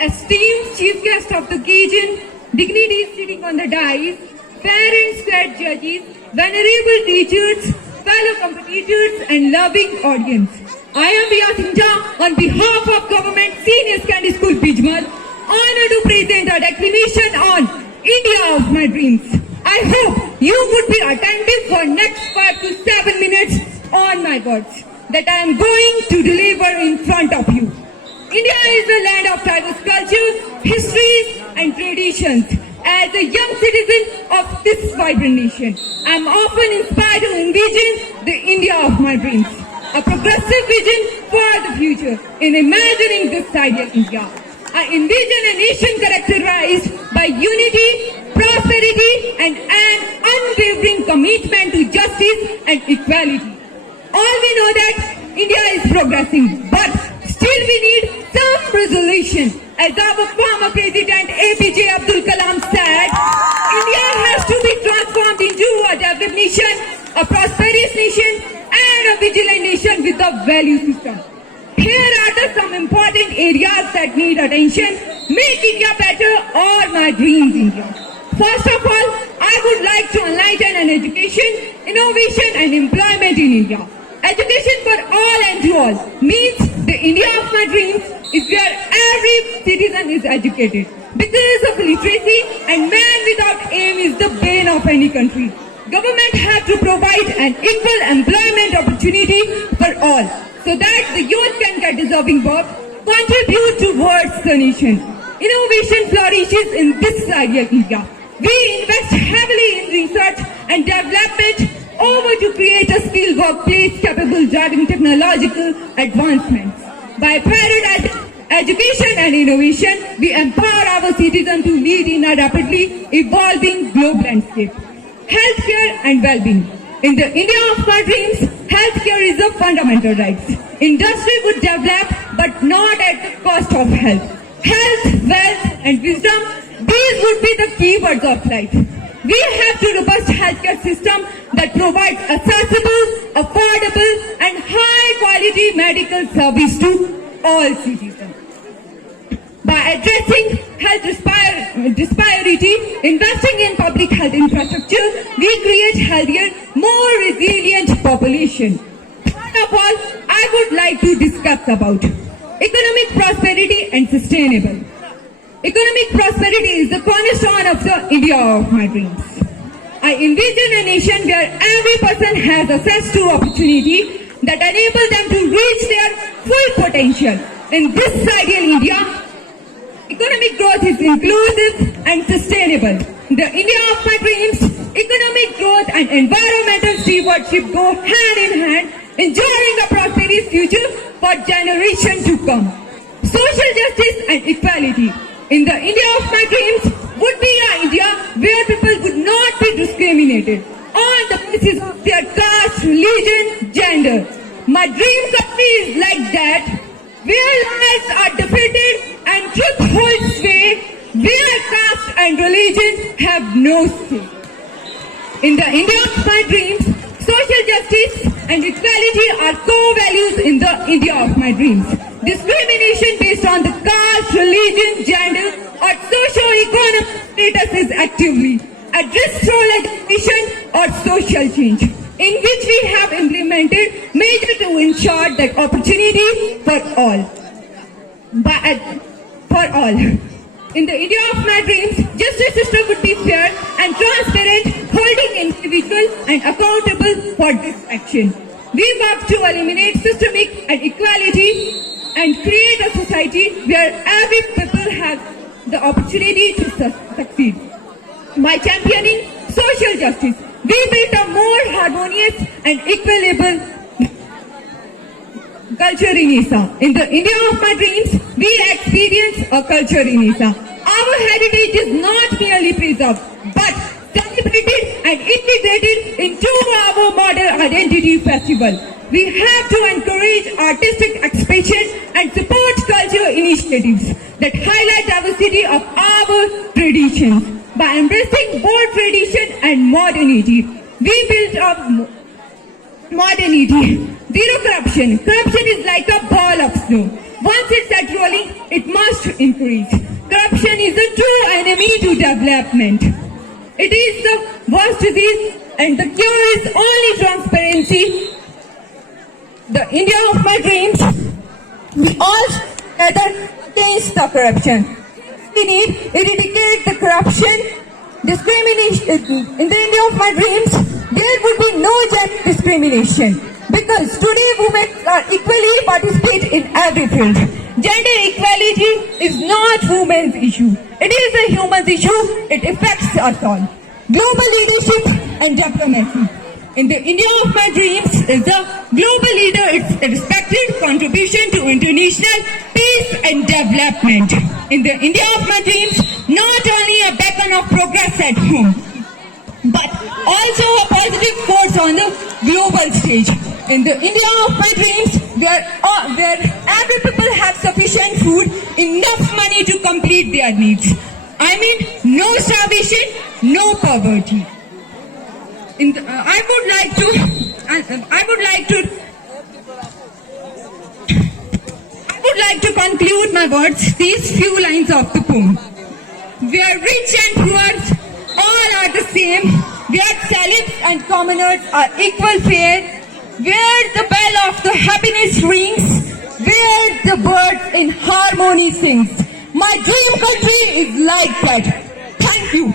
esteemed chief guest of the occasion, dignitaries sitting on the dais, fair and square judges, venerable teachers, fellow competitors, and loving audience. I am Via Singha on behalf of Government Senior Secondary School Bijmal, honored to present a declamation on India of my dreams. I hope you would be attentive for next 5 to 7 minutes on my words that I am going to deliver in front of you. India is a land of diverse cultures, histories and traditions. As a young citizen of this vibrant nation, I am often inspired to envision the India of my dreams, a progressive vision for the future. In imagining this ideal India, I envision a nation characterized by unity, prosperity and an unwavering commitment to justice and equality. All we know that India is progressing, but still we need some resolution. As our former President APJ Abdul Kalam said, India has to be transformed into a developed nation, a prosperous nation and a vigilant nation with a value system. Here are some important areas that need attention. Make India better or my dreams India. First of all, I would like to enlighten on education, innovation and employment in India. Education for all and to all means the India of my dreams is where every citizen is educated. Because of literacy and man without aim is the bane of any country. Government have to provide an equal employment opportunity for all so that the youth can get deserving work, contribute towards the nation. Innovation flourishes in this ideal India. We invest heavily in research and development over to create a skilled workplace capable of driving technological advancements. By prioritizing education and innovation, we empower our citizens to lead in a rapidly evolving global landscape. Healthcare and well-being. In the India of my dreams, healthcare is a fundamental right. Industry would develop, but not at the cost of health. Health, wealth, and wisdom, these would be the keywords of life. We have a robust healthcare system that provides accessible, affordable, and high-quality medical service to all citizens. By addressing health disparity, investing in public health infrastructure, we create healthier, more resilient population. First of all, I would like to discuss about economic prosperity and sustainable. Economic prosperity is the cornerstone of the India of my dreams. I envision a nation where every person has access to opportunity that enable them to reach their full potential. In this ideal India, economic growth is inclusive and sustainable. The India of my dreams, economic growth and environmental stewardship go hand in hand, ensuring a prosperous future for generations to come. Social justice and equality. In the India of my dreams would be an India where people would not be discriminated on the basis of their caste, religion, gender. My dream country is like that, where lies are defeated and truth holds sway, where caste and religion have no say. In the India of my dreams, social justice and equality are core values in the India of my dreams. Discrimination based on the caste, religion, gender, or socio-economic status is actively addressed through legislation or social change, in which we have implemented measures to ensure that opportunity for all. In the India of my dreams, justice system would be fair and transparent, holding individual and accountable for this action. We work to eliminate systemic inequality and create a society where every people has the opportunity to succeed. By championing social justice, we build a more harmonious and equitable culture in ISA. In the India of my dreams, we experience a culture in ISA. Our heritage is not merely preserved, but celebrated and integrated into our modern identity festival. We have to encourage artistic expression and support cultural initiatives that highlight diversity of our traditions. By embracing both tradition and modernity, we build up modernity. Zero corruption. Corruption is like a ball of snow. Once it starts rolling, it must must increase. Corruption is the true enemy to development. It is the worst disease and the cure is only transparency. The India of my dreams, we all gather against the corruption. We need to eradicate the corruption, discrimination. In the India of my dreams, there would be no gender discrimination because today women are equally participate in every field. Gender equality is not women's issue. It is a human's issue. It affects us all. Global leadership and diplomacy. In the India of my dreams is the global leader, its respected contribution to international peace and development. In the India of my dreams, not only a beacon of progress at home, but also a positive force on the global stage. In the India of my dreams, where every people have sufficient food, enough money to complete their needs. I mean, no starvation, no poverty. I would like to conclude my words, these few lines of the poem. Where rich and poor all are the same, where celibs and commoners are equal fair, where the bell of the happiness rings, where the birds in harmony sings. My dream country is like that. Thank you.